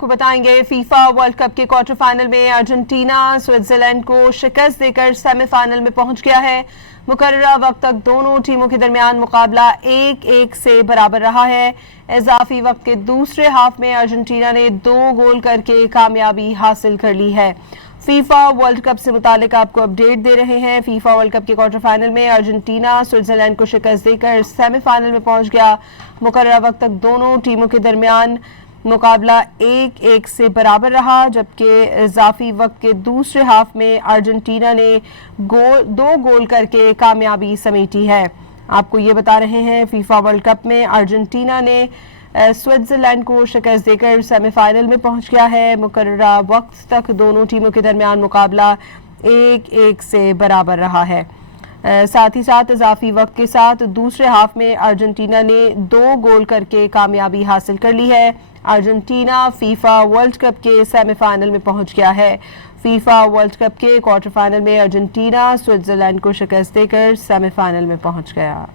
आपको बताएंगे FIFA world cup के क्वार्टर फाइनल में अर्जेंटीना स्विट्जरलैंड को शिकस्त देकर सेमीफाइनल में पहुंच गया है। मुकर्ररा वक्त तक दोनों टीमों के दरमियान मुकाबला 1-1 से बराबर रहा है। इजाफी वक्त के दूसरे हाफ में अर्जेंटीना ने 2 गोल करके कामयाबी हासिल कर ली है। फीफा वर्ल्ड कप से मुतालिक आपको अपडेट दे रहे हैं। फीफा वर्ल्ड कप के क्वार्टर फाइनल में अर्जेंटीना स्विट्जरलैंड को शिकस्त देकर सेमीफाइनल में पहुंच गया। मुकर्ररा वक्त तक दोनों टीमों के दरमियान मुकाबला 1-1 से बराबर रहा, जबकि इजाफी वक्त के दूसरे हाफ में अर्जेंटीना ने 2 गोल करके कामयाबी समेटी है। आपको ये बता रहे हैं फीफा वर्ल्ड कप में अर्जेंटीना ने स्विट्जरलैंड को शिकस्त देकर सेमीफाइनल में पहुंच गया है। मुकर्ररा वक्त तक दोनों टीमों के दरमियान मुकाबला 1-1 से बराबर रहा है। साथ ही साथ इजाफी वक्त के साथ दूसरे हाफ में अर्जेंटीना ने 2 गोल करके कामयाबी हासिल कर ली है। अर्जेंटीना फीफा वर्ल्ड कप के सेमीफाइनल में पहुंच गया है। फीफा वर्ल्ड कप के क्वार्टर फाइनल में अर्जेंटीना स्विट्जरलैंड को शिकस्त देकर सेमीफाइनल में पहुंच गया।